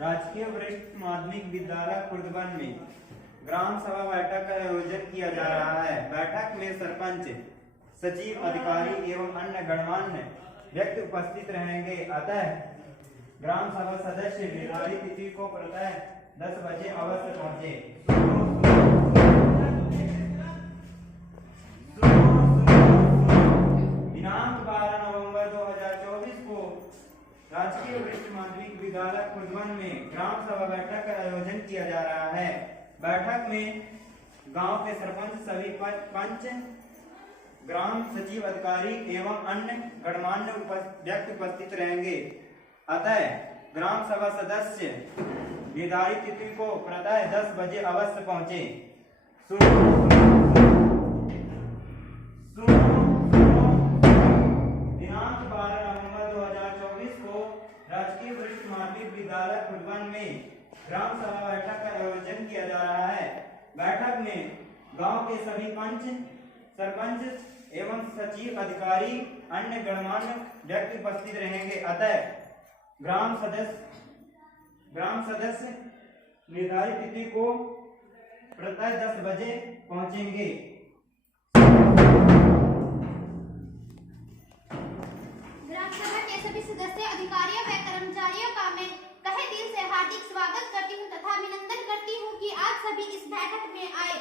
राजकीय वरिष्ठ माध्यमिक विद्यालय खुर्दबन में ग्राम सभा बैठक का आयोजन किया जा रहा है। बैठक में सरपंच, सचिव, अधिकारी एवं अन्य गणमान्य व्यक्ति उपस्थित रहेंगे। अतः ग्राम सभा सदस्य निर्धारित तिथि को प्रातः 10 बजे अवश्य पहुंचे। दिनांक 12 नवंबर 2024 को राजकीय वरिष्ठ माध्यमिक विद्यालय खुर्दबन में ग्राम सभा बैठक का आयोजन किया जा रहा है। बैठक में गांव के सरपंच, सभी पंच, ग्राम सचिव, अधिकारी एवं अन्य गणमान्य व्यक्ति उपस्थित रहेंगे। अतः ग्राम सभा सदस्य निर्धारित तिथि को प्रातः 10 बजे अवश्य पहुंचे। दिनांक 12 नवंबर 2024 को राजकीय वरिष्ठ माध्यमिक विद्यालय खुर्दबन में ग्राम सभा बैठक का आयोजन किया जा रहा है। बैठक में गांव के सभी पंच, सरपंच एवं सचिव, अधिकारी, अन्य गणमान्य व्यक्ति उपस्थित रहेंगे। अतः ग्राम सदस्य निर्धारित तिथि को प्रातः 10 बजे पहुंचेंगे। ग्राम सभा के सभी सदस्य, अधिकारियों व कर्मचारियों का मैं तहे दिल से हार्दिक स्वागत करती हूँ तथा अभिनंदन करती हूँ कि आप सभी इस बैठक में आए।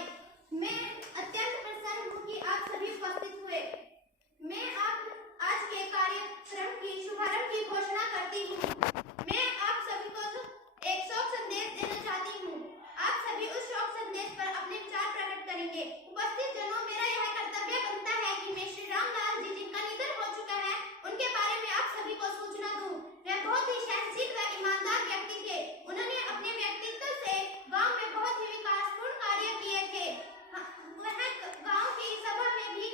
मैं अत्यंत प्रसन्न हूँ कि आप सभी उपस्थित हुए। मैं आज के कार्यक्रम की शुभारंभ की घोषणा करती हूँ। मैं आप सभी को एक शोक संदेश देना चाहती हूँ। आप सभी उस शोक संदेश पर अपने विचार प्रकट करेंगे। उपस्थित जनों, मेरा यह कर्तव्य बनता है कि मैं श्री रामलाल जी, जिनका निधन हो चुका है, उनके बारे में आप सभी को सूचना दूं। वे बहुत ही सहनशील व ईमानदार व्यक्ति थे। उन्होंने अपने व्यक्तित्व से गांव में बहुत ही विकासपूर्ण कार्य किए थे। वह गांव की सभा में भी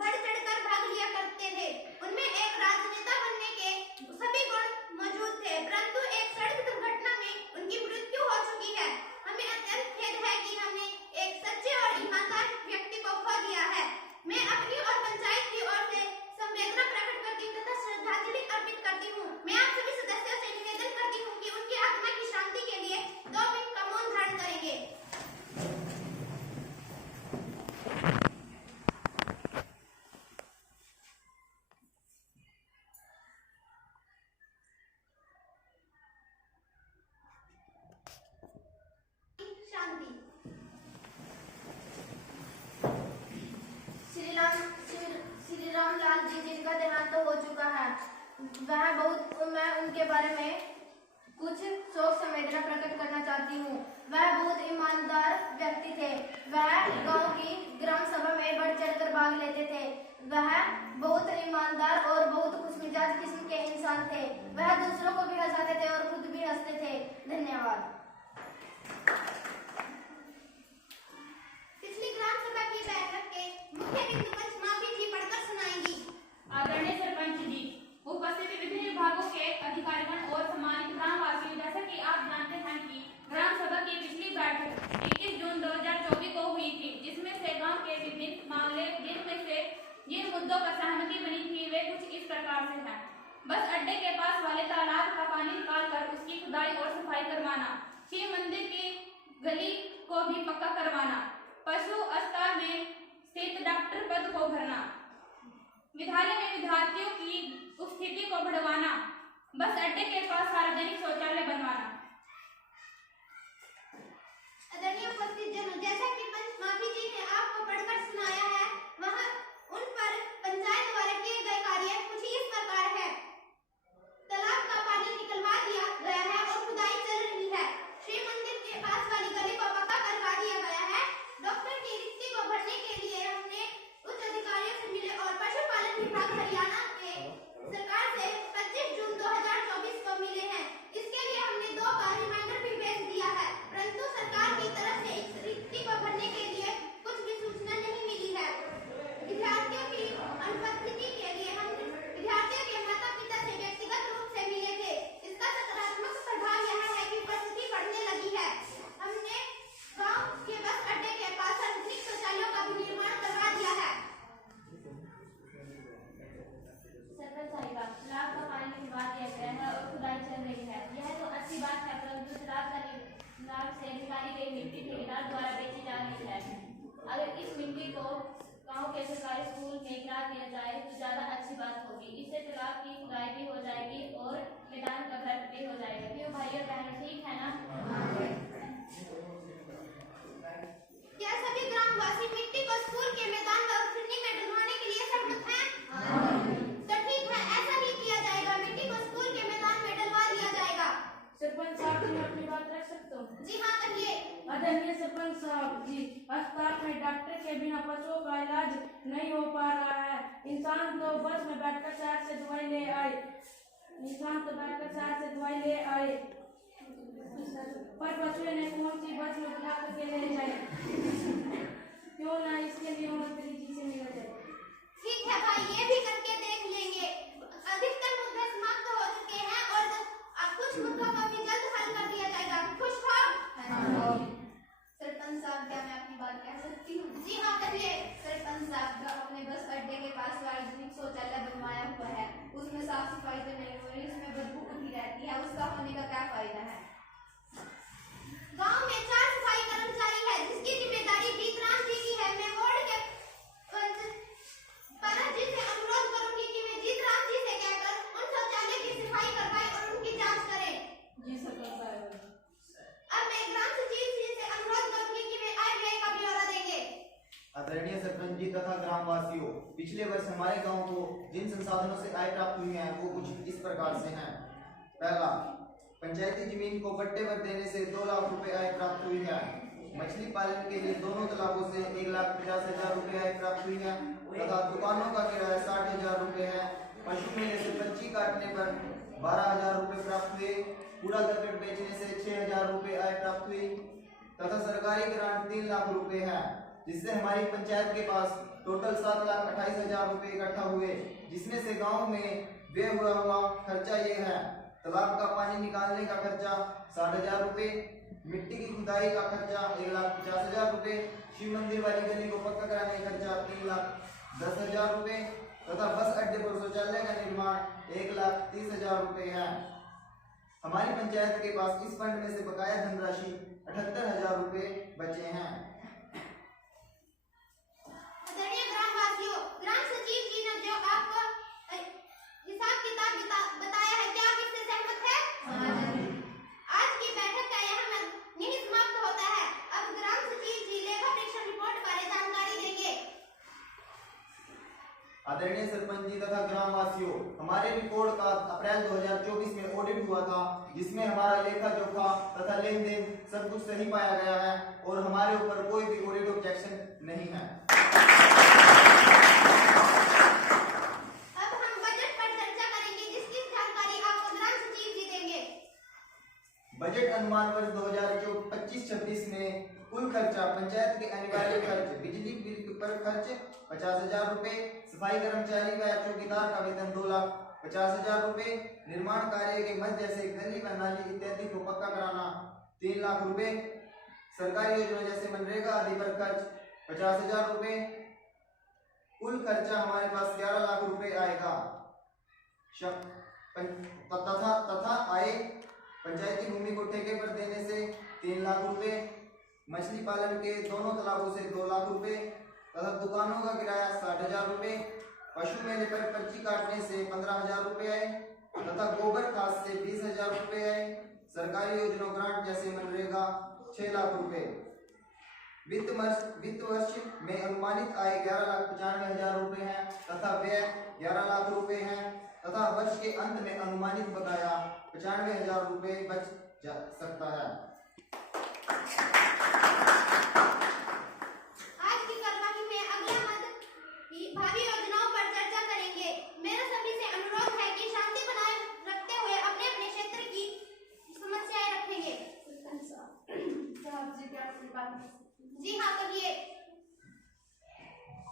बढ़ चढ़कर भाग लिया करते थे। उनमें एक राजनेता बनने के सभी गुण मौजूद थे, परंतु एक सड़क दुर्घटना में उनकी मृत्यु हो चुकी है। हमें अत्यंत खेद है कि हमने एक सच्चे और ईमानदार व्यक्ति को खो दिया है। मैं अपनी और पंचायत की ओर से संवेदना प्रकट करती हूँ तथा श्रद्धांजलि अर्पित करती हूँ। मैं आप सभी सदस्यों से निवेदन करती हूँ कि उनकी आत्मा की शांति के लिए 2 मिनट का मौन धारण करेंगे। शांति। श्री रामलाल जी, जिनका देहांत हो चुका है, मैं उनके बारे में कुछ शोक संवेदना प्रकट करना चाहती हूँ। वह बहुत ईमानदार व्यक्ति थे। वह गांव की ग्राम सभा में बढ़ चढ़कर भाग लेते थे। वह बहुत ईमानदार और बहुत खुशमिजाज किस्म के इंसान थे। वह दूसरों को भी हंसाते थे और खुद भी हंसते थे। धन्यवाद। पिछली ग्राम सभा की बैठक के मुख्य बिंदु पंच माफी जी पढ़कर सुनाएंगी। आदरणीय सरपंच जी, उपस्थित विभिन्न विभागों के अधिकारीगण और सम्मानित ग्रामवासियों, जैसा कि आप जानते हैं कि ग्राम सभा की पिछली बैठक 21 जून 2024 को हुई थी, जिसमें से गांव के विभिन्न मामले, जिनमें से जिन मुद्दों पर सहमति बनी थी वे कुछ इस प्रकार से हैं। बस अड्डे के पास वाले तालाब का पानी निकालकर उसकी खुदाई और सफाई करवाना, शिव मंदिर की गली को भी पक्का करवाना, पशु अस्पताल में स्थित डॉक्टर पद को भरना, विद्यालय में विद्यार्थियों की उपस्थिति को बढ़ावाना, बस अड्डे के पास सार्वजनिक शौचालय बनवाना। आदरणीय उपस्थित जनों, जैसा कि पंच माफी जी ने आपको पढ़कर सुनाया है, वह उन पर पंचायत द्वारा किए गए कार्य कुछ इस प्रकार है। तालाब का पानी निकलवा दिया गया है और खुदाई चल रही है। श्री मंदिर के पास वाली गली को पक्का करवा दिया गया है। डॉक्टर की रिक्ति को भरने के लिए हमने उच्च अधिकारियों से मिले और पशुपालन विभाग हरियाणा के सरकार से 25 जून 2024 को मिले हैं। इसके लिए हमने 2 अगर इस मिट्टी को गांव के सरकारी स्कूल में गिरा दिया जाए तो ज्यादा अच्छी बात होगी। इससे तालाब की खुदाई भी हो जाएगी और मैदान का भ्रष्ट भी हो जाएगा। क्यों भाई और बहनों, ठीक है ना? क्या सभी ग्रामवासी मिट्टी को स्कूल के मैदान व फिरनी में डलवाने के लिए सहमत हैं? तो ठीक है, ऐसा ही किया जाएगा। मिट्टी को स्कूल के मैदान में डलवा दिया जाएगा। सरपंच साहब जी, मैं अपनी बात रख सकता हूँ? जी हाँ, कहिए। आदरणीय सरपंच साहब जी, अस्पताल में डॉक्टर के बिना पशुओं का इलाज नहीं हो पा रहा है। इंसान तो बस में बैठकर शहर से दवाई ले आए, पर पशु ने कौन सी बस में बुला करके ले जाए? क्यों ना इसके लिए मंत्री जी से मिला जाए? ठीक है भाई, ये भी करके देख लेंगे। अधिकतर मुद्दे समाप्त हो चुके हैं और अब कुछ मुद्दों को भी जल्द हल कर दिया जाएगा। खुश हो? सरपंच साहब, क्या मैं अपनी बात कह सकती हूँ? जी हाँ, कहिए। सरपंच साहब, जो अपने बस अड्डे के पास सार्वजनिक शौचालय बनवाया हुआ है, उसमें साफ सफाई तो नहीं हो रही, उसमें बदबू उठी रहती है, उसका होने का क्या फायदा है? गांव में 4 सफाई कर्मचारी है जिसकी जिम्मेदारी जीतराम जी की है। मैं वार्ड के प्रधान जी से अनुरोध करूंगी कि वे जीतराम जी से कहकर उन शौचालय की सफाई करवाएं और उनकी जांच करें। जी सरपंच साहब। अब मैं ग्राम सचिव जी से अनुरोध करूंगी कि वे आय व्यय का ब्यौरा देंगे। आदरणीय सरपंच जी तथा ग्रामवासियों, पिछले वर्ष हमारे गांव को जिन संसाधनों से आय प्राप्त हुई है वो कुछ इस प्रकार से हैं। पहला, पंचायती जमीन को पट्टे पर देने से 2 लाख रुपए आय प्राप्त हुई है। मछली पालन के लिए दोनों तालाबों से 1,50,000 रुपए आय प्राप्त हुई है तथा दुकानों का किराया 60,000 रुपए है। पशु मेले से पर्ची काटने पर 12,000 रुपए प्राप्त हुए। कूड़ा करकट बेचने से 6,000 रुपए आय प्राप्त हुई तथा सरकारी ग्रांट 3 लाख रुपए है, जिससे हमारी पंचायत के पास टोटल 7,28,000 रुपए इकट्ठा हुए, जिसमें से गांव में व्यय हुआ खर्चा ये है: तालाब का पानी निकालने का खर्चा 60,000 रुपए, मिट्टी की खुदाई का खर्चा 1,50,000 रुपए, शिव मंदिर वाली गली को पक्का कराने का खर्चा 3,10,000 रुपए तथा बस अड्डे पर शौचालय का निर्माण 1,30,000 रुपए है। हमारी पंचायत के पास इस फंड में से बकाया धनराशि 78,000 रुपए बचे हैं। आदरणीय ग्रामवासियों, ग्राम सचिव जी ने जो आपको हिसाब किताब बताया है, क्या आप इससे सहमत हैं? आज की बैठक का यहाँ यही समाप्त होता है। अब ग्राम सचिव जी लेखा परीक्षण रिपोर्ट बारे जानकारी देंगे। आदरणीय सरपंच जी तथा ग्रामवासियों, हमारे रिपोर्ट का अप्रैल 2024 में ऑडिट हुआ था, जिसमें हमारा लेखा जोखा तथा लेन देन सब कुछ सही पाया गया है और हमारे ऊपर कोई भी ऑडिट ऑब्जेक्शन नहीं है। अब हम बजट पर चर्चा करेंगे, जिसकी जानकारी आपको ग्राम सचिव जी देंगे। बजट अनुमान वर्ष 2025-26 में कुल खर्चा पंचायत के अनिवार्य खर्च, बिजली बिल पर खर्च 50,000 रुपए, सफाई कर्मचारी व चौकीदार का वेतन 2,50,000 रुपए, निर्माण कार्य के मध्य जैसे गली व नाली इत्यादि को पक्का कराना 3 लाख रुपए, सरकारी योजना जैसे मनरेगा आदि पर खर्च 50,000 रुपए। कुल खर्चा हमारे पास 11 लाख रुपए आएगा। तथा आय पंचायती भूमि को ठेके पर देने से 3 लाख रुपए, मछली पालन के दोनों तालाबों से 2 लाख रुपए तथा दुकानों का किराया 60,000 रुपए, पशु मेले पर पर्ची काटने से 15,000 रुपए आए तथा गोबर खाद से 20,000 रुपए आए। सरकारी योजना ग्रांट जैसे मनरेगा 6 लाख रुपए। वित्त वर्ष में अनुमानित आय 11,95,000 रुपए है तथा व्यय 11 लाख रुपए है तथा वर्ष के अंत में अनुमानित बकाया 95,000 रुपए बच जा सकता है। आज की कार्यवाही में अगला मत भावी योजनाओं पर चर्चा करेंगे। मेरा सभी से अनुरोध है कि शांति बनाए रखते हुए अपने अपने क्षेत्र की समस्याएं रखेंगे। साहब जी, क्या आपकी बात? जी हाँ, कहिए।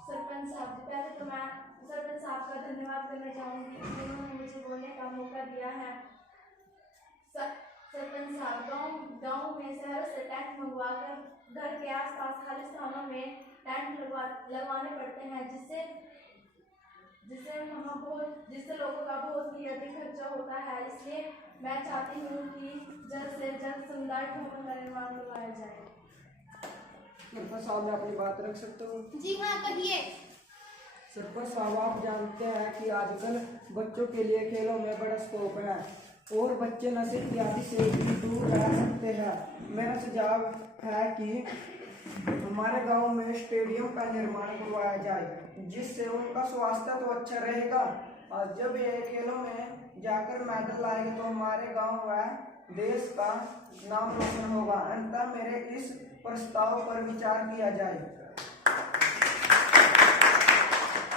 सरपंच साहब जी, पहले तो मैं सरपंच साहब का धन्यवाद करना चाहूंगी कि उन्होंने मुझे बोलने का मौका दिया है। सरपंच साहब, गांव में शहर से टेंट मंगवाकर घर के आसपास खाली स्थानों में टेंट लगवाने पड़ते हैं, जिससे लोगों का बहुत ही अधिक खर्चा होता है। इसलिए मैं चाहती हूँ कि जल्द से जल्द समुदाय भवन का निर्माण करवाया जाए। सरपंच साहब मैं अपनी बात रख सकता हूँ? जी हाँ, कहिए। सरपंच साहब आप जानते हैं कि आजकल बच्चों के लिए खेलों में बड़ा स्कोप है और बच्चे नशे की आदि से भी दूर रह सकते हैं। मेरा सुझाव है कि हमारे गांव में स्टेडियम का निर्माण करवाया जाए जिससे उनका स्वास्थ्य तो अच्छा रहेगा और जब ये खेलों में जाकर मेडल लाएंगे तो हमारे गांव व देश का नाम रोशन होगा। अंततः मेरे इस प्रस्ताव पर विचार किया जाए।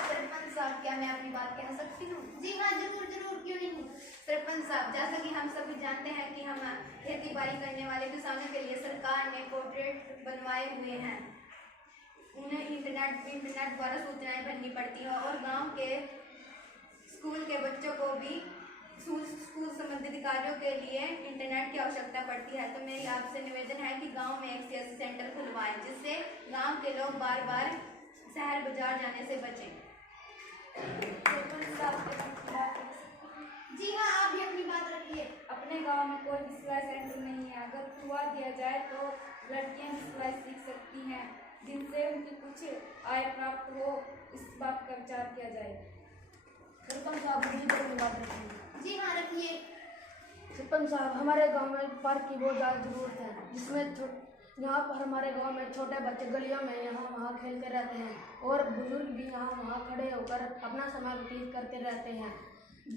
सरपंच साहब, क्या मैं अपनी बात कह सकती हूँ? जी हाँ, जरूर जरूर, क्यों नहीं। सरपंच साहब, जैसा कि हम सभी जानते हैं कि हम खेती बाड़ी करने वाले किसानों के लिए सरकार ने पोर्ट्रेट बनवाए हुए हैं। उन्हें इंटरनेट द्वारा सूचनाएं भरनी पड़ती है और गांव के स्कूल के बच्चों को भी स्कूल संबंधित कार्यों के लिए इंटरनेट की आवश्यकता पड़ती है। तो मेरी आपसे निवेदन है कि गांव में एक CSC सेंटर खुलवाएं जिससे गांव के लोग बार बार शहर बाजार जाने से बचें। सरपंच साहब के बात कर सकते हैं? जी हाँ, आप भी अपनी बात रखिए। अपने गांव में कोई भी सिलाई सेंटर नहीं है। अगर खुलवा दिया जाए तो लड़कियां भी सिलाई सीख सकती हैं जिनसे उनकी कुछ आय प्राप्त हो। इस बात का विचार किया जाए। सरपंच साहब मुझे तो अपनी बात रखिए। जी हाँ, रखिए। सरपंच साहब, हमारे गांव में पार्क की बहुत ज़्यादा जरूरत है जिसमें यहाँ पर हमारे गांव में छोटे बच्चे गलियों में यहाँ वहाँ खेलते रहते हैं और बुजुर्ग भी यहाँ वहाँ खड़े होकर अपना समय व्यतीत करते रहते हैं।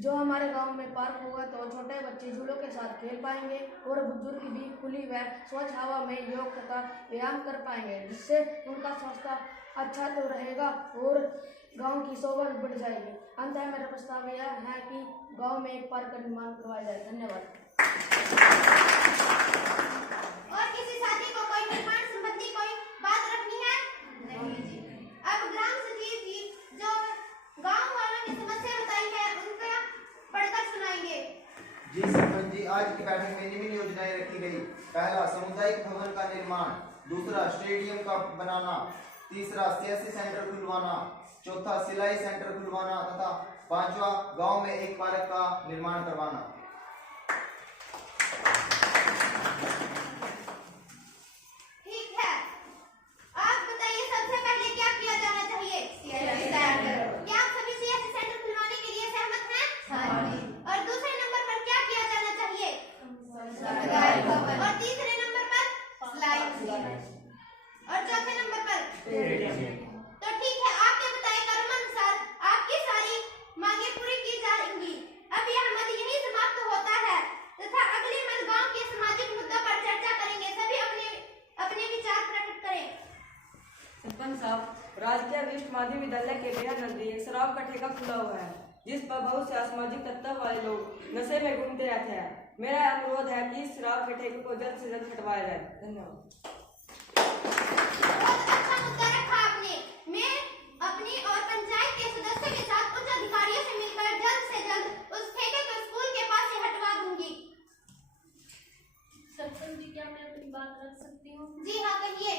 जो हमारे गांव में पार्क होगा तो छोटे बच्चे झूलों के साथ खेल पाएंगे और बुजुर्ग भी खुली व स्वच्छ हवा में योग तथा व्यायाम कर पाएंगे जिससे उनका स्वास्थ्य अच्छा तो रहेगा और गांव की शोभा भी बढ़ जाएगी। अंततः मेरा प्रस्ताव यह है कि गांव में एक पार्क का निर्माण करवाया जाए। धन्यवाद। और किसी साथी को कोई निर्माण संबंधी कोई बात रखनी है? नहीं जी। अब ग्राम सचिव जी जो गांव वालों ने समस्या बताई है उनका पढ़कर सुनाएंगे। जी सरपंच जी, आज की बैठक में निम्न योजनाएं रखी गई। पहला, सामुदायिक भवन का निर्माण। दूसरा, स्टेडियम का बनाना। तीसरा, CSC सेंटर खुलवाना। चौथा, सिलाई सेंटर खुलवाना तथा पांचवा, गांव में एक पार्क का निर्माण करवाना। ठीक है, आप बताइए सबसे पहले क्या किया जाना चाहिए? CSC centre. क्या आप सभी CSC सेंटर खुलवाने के लिए सहमत हैं? हाँ जी। और दूसरे नंबर पर क्या किया जाना चाहिए? सामुदायिक भवन। और तीसरे नंबर पर सिलाई। और चौथे नंबर पर तो ठीक है, आपके बताए क्रमानुसार आपकी सारी मांगे पूरी की जाएंगी। अब यह मत यही समाप्त होता है तथा अगले मत गांव के सामाजिक मुद्दों पर चर्चा करेंगे। सभी अपने अपने विचार प्रकट करें। सरपंच साहब, राजकीय वरिष्ठ माध्यमिक विद्यालय के बेहद नजदीक शराब का ठेका खुला हुआ है जिस पर बहुत से असामाजिक तत्व वाले लोग नशे में घूमते रहते हैं। मेरा अनुरोध है कि इस शराब के ठेके को जल्द से जल्द हटवाया जाए। धन्यवाद। बहुत अच्छा मुद्दा रखा आपने। मैं अपनी और पंचायत के सदस्यों के साथ उच्च अधिकारियों से मिलकर जल्द से जल्द उस ठेके को स्कूल के पास से हटवा दूंगी। सरपंच जी, क्या मैं अपनी बात रख सकती हूँ? जी हाँ, कहिए।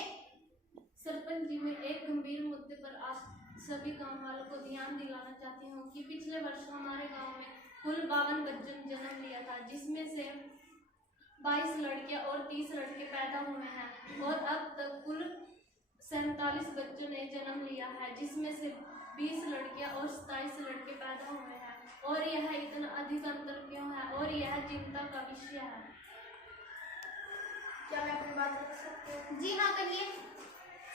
सरपंच जी, मैं एक गंभीर मुद्दे पर आप सभी गांव वालों को ध्यान दिलाना चाहती हूँ कि पिछले वर्ष हमारे गांव में कुल 52 बच्चों ने जन्म लिया था जिसमें से 22 लड़कियां और 30 लड़के पैदा हुए हैं और अब तक कुल 47 बच्चों ने जन्म लिया है जिसमें से 20 लड़कियां और 27 लड़के पैदा हुए हैं। और यह इतना अधिक अंतर क्यों है और यह चिंता का विषय है। क्या मैं अपनी बात रख सकती हूँ? जी हाँ, कहिए।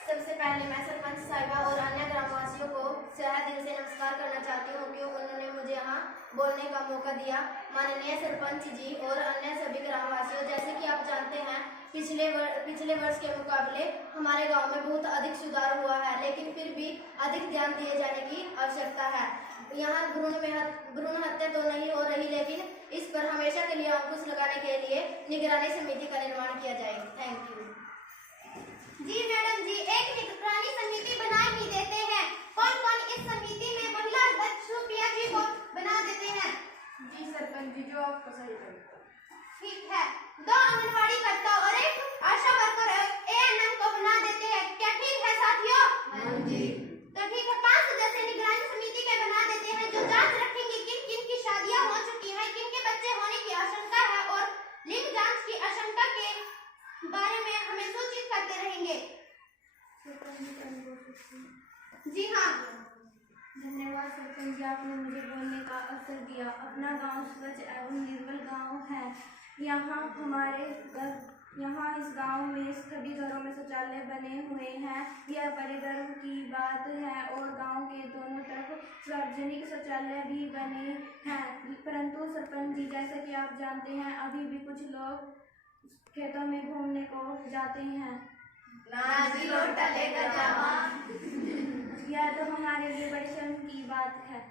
सबसे पहले मैं सरपंच साहिबा और अन्य ग्रामवासियों को तहे दिल से नमस्कार करना चाहती हूँ कि उन्होंने मुझे यहाँ बोलने का मौका दिया। माननीय सरपंच जी और अन्य सभी ग्रामवासियों, जैसे कि आप जानते हैं पिछले वर्ष के मुकाबले हमारे गांव में बहुत अधिक सुधार हुआ है, लेकिन फिर भी अधिक ध्यान दिए जाने की आवश्यकता है। यहाँ भ्रूण हत्या तो नहीं हो रही, लेकिन इस पर हमेशा के लिए अंकुश लगाने के लिए निगरानी समिति का निर्माण किया जाए। Thank you. जी मैडम जी, एक निगरानी समिति बना ही देते हैं। कौन कौन इस समिति में महिला अध्यक्ष सुप्रिया जी को बना देते हैं? जी सरपंच जी, जो आपको सही लगे। ठीक है, 2 आंगनवाड़ी कर्ता और 1 आशा वर्कर ANM को बना देते हैं। क्या ठीक है साथियों? हाँ जी। तो ठीक है, 5 सदस्य निगरानी समिति के बना देते हैं जो जांच रखेंगे किन किन की शादियां हो चुकी हैं, किन के बच्चे होने की आशंका है और लिंग जांच की आशंका के बारे में हमें सूचित करते रहेंगे। अपना गांव स्वच्छ एवं निर्मल गांव है। यहाँ इस गांव में सभी घरों में शौचालय बने हुए हैं। यह बड़े गर्व की बात है और गांव के दोनों तरफ सार्वजनिक शौचालय भी बने हैं। परंतु सरपंच जी, जैसे कि आप जानते हैं, अभी भी कुछ लोग खेतों में घूमने को जाते हैं। यह तो हमारे लिए बड़ी शर्म की बात है।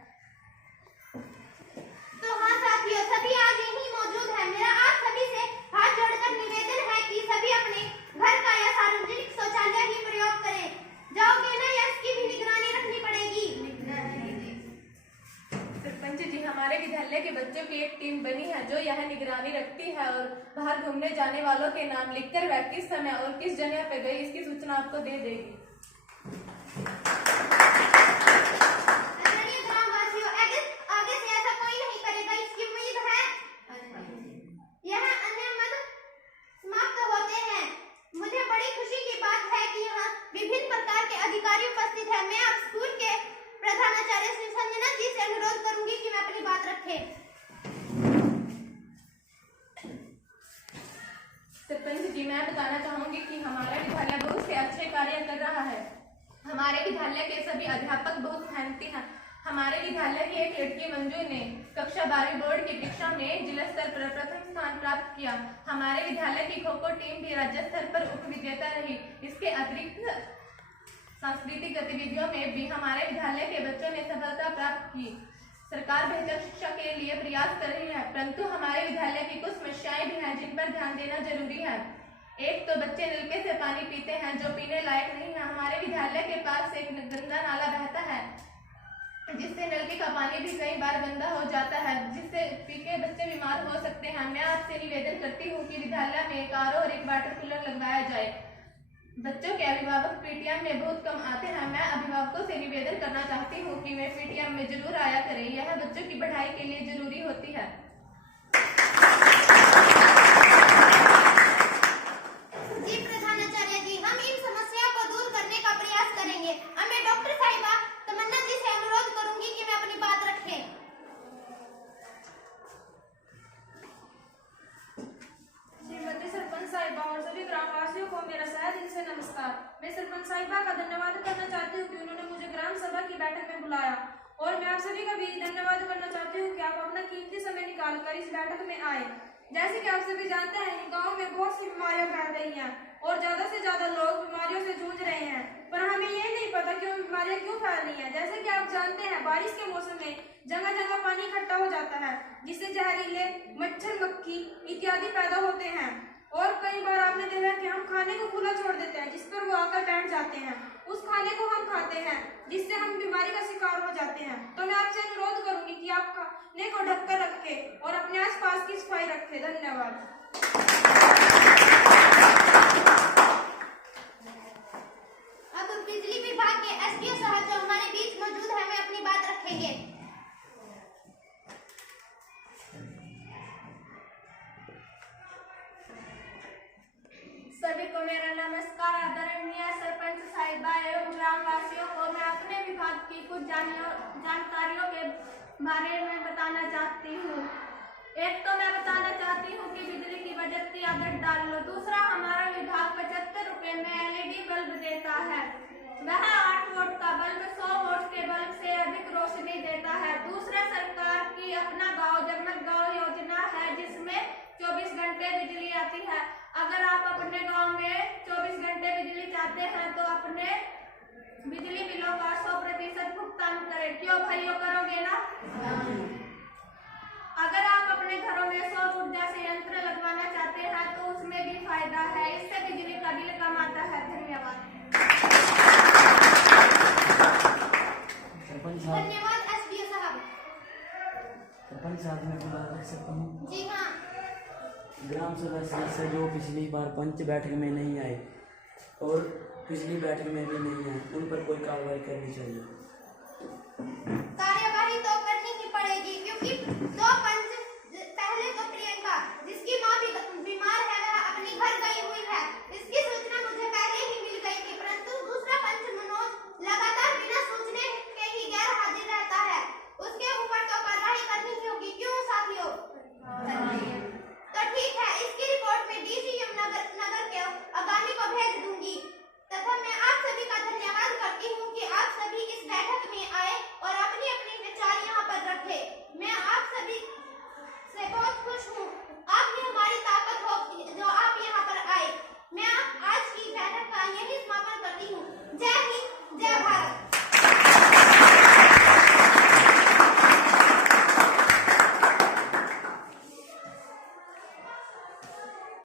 तो हाँ साथियों, सभी आज यहीं मौजूद हैं। मेरा आप सभी से हाथ जोड़कर निवेदन है कि सभी अपने घर का या सार्वजनिक शौचालय ही प्रयोग करें। जाओगे ना, या इसकी भी निगरानी रखनी पड़ेगी। सरपंच जी, हमारे विद्यालय के बच्चों की एक टीम बनी है जो यह निगरानी रखती है और बाहर घूमने जाने वालों के नाम लिखकर वह किस समय और किस जगह पे गई इसकी सूचना आपको दे देगी। अधिकारी उपस्थित है। मैं अब स्कूल के प्रधानाचार्य श्री संजना जी से अनुरोध करूंगी कि मैं अपनी बात रखें। सरपंच जी, मैं बताना चाहूंगी कि हमारा विद्यालय बहुत से अच्छे कार्य कर रहा है। हमारे विद्यालय के सभी अध्यापक बहुत मेहनती हैं। हमारे विद्यालय की एक लड़की मंजू ने कक्षा 12वीं बोर्ड की परीक्षा में जिला स्तर पर प्रथम स्थान प्राप्त किया। हमारे विद्यालय की खो खो टीम भी राज्य स्तर पर उप विजेता रही। इसके अतिरिक्त सांस्कृतिक गतिविधियों में भी हमारे विद्यालय के बच्चों ने सफलता प्राप्त की। सरकार बेहतर शिक्षा के लिए प्रयास कर रही है, परंतु हमारे विद्यालय की कुछ समस्याएं भी हैं जिन पर ध्यान देना जरूरी है। एक तो बच्चे नलके से पानी पीते हैं जो पीने लायक नहीं है। हमारे विद्यालय के पास एक गंदा नाला बहता है जिससे नलके का पानी भी कई बार गंदा हो जाता है, जिससे पी के बच्चे बीमार हो सकते हैं। मैं आपसे निवेदन करती हूँ कि विद्यालय में एक आरओ और एक वाटर कूलर लगवाया जाए। बच्चों के अभिभावक पीटीएम में बहुत कम आते हैं। मैं अभिभावकों से निवेदन करना चाहती हूँ कि वे पीटीएम में जरूर आया करें। यह बच्चों की पढ़ाई के लिए जरूरी होती है। जी प्रधानाचार्य जी, हम इन समस्याओं को दूर करने का प्रयास करेंगे। अब मैं डॉक्टर साहिबा तमन्ना जी से अनुरोध करूंगी कि वे अपनी बात रखें। श्रीमती सरपंच साहिबा और सभी ग्रामवासियों को मेरा तहे दिल से नमस्कार। मैं सरपंच साहिबा का धन्यवाद करना चाहती हूँ कि उन्होंने मुझे ग्राम सभा की बैठक में बुलाया, और मैं आप सभी का भी धन्यवाद करना चाहती हूँ कि आप अपना कीमती समय निकालकर इस बैठक में आए। जैसे कि आप सभी जानते हैं, गाँव में बहुत सी बीमारियां फैल रही हैं और ज्यादा से ज्यादा लोग बीमारियों से जूझ रहे हैं, पर हमें ये नहीं पता कि वो बीमारियां क्यों फैल रही हैं। जैसे कि आप जानते हैं, बारिश के मौसम में जगह जगह पानी इकट्ठा हो जाता है जिससे जहरीले मच्छर, मक्खी इत्यादि पैदा होते हैं। और कई बार आपने देखा कि हम खाने को खुला छोड़ देते हैं जिस पर वो आकर बैठ जाते हैं। उस खाने को हम खाते हैं जिससे हम बीमारी का शिकार हो जाते हैं। तो मैं आपसे अनुरोध करूंगी कि आप खाने को ढककर रखें और अपने आसपास की सफाई रखें। धन्यवाद। अब बिजली विभाग के एसडीओ साहब जो हमारे बीच मौजूद है, वे अपनी बात रखेंगे। सभी को मेरा नमस्कार। आदरणीय सरपंच साहिबा एवं ग्रामवासियों को मैं अपने विभाग की कुछ जानकारियों के बारे में बताना चाहती हूँ। एक तो मैं बताना चाहती हूँ कि बिजली की बचत की आदत डाल लो। दूसरा, हमारा विभाग 75 रुपए में एलईडी बल्ब देता है। वह 8 वोल्ट का बल्ब 100 वोल्ट के बल्ब से अधिक रोशनी देता है। दूसरा, सरकार की अपना गांव जगमग गांव योजना है जिसमें 24 घंटे बिजली आती है। अगर आप अपने गांव में 24 घंटे बिजली चाहते हैं तो अपने बिजली बिलों का 100% भुगतान करें। क्यों भाइयों, करोगे ना? अगर आप अपने घरों में सौर ऊर्जा संयंत्र लगवाना चाहते हैं तो उसमें भी फायदा है, इससे बिजली का बिल कम आता है। धन्यवाद। धन्यवाद एसडीओ साहब। सरपंच साहब, मैं बात कर सकता हूँ? जी हाँ। ग्राम सभा सदस्य जो पिछली बार पंच बैठक में नहीं आए और पिछली बैठक में भी नहीं आए, उन पर कोई कार्रवाई करनी चाहिए। कार्यवाही तो करनी ही पड़ेगी, क्योंकि 2 पंच, पहले तो प्रियंका जिसकी माँ बीमार है, वह अपनी घर गई हुई है। इसकी सूचना मुझे पहले ही मिल गई थी, परंतु दूसरा पंच मनोज लगातार बिना सूचने के ही गैर हाजिर रहता है। उसके ऊपर तो कार्रवाई करनी ही होगी। क्यों भेज दूंगी तथा मैं आप सभी का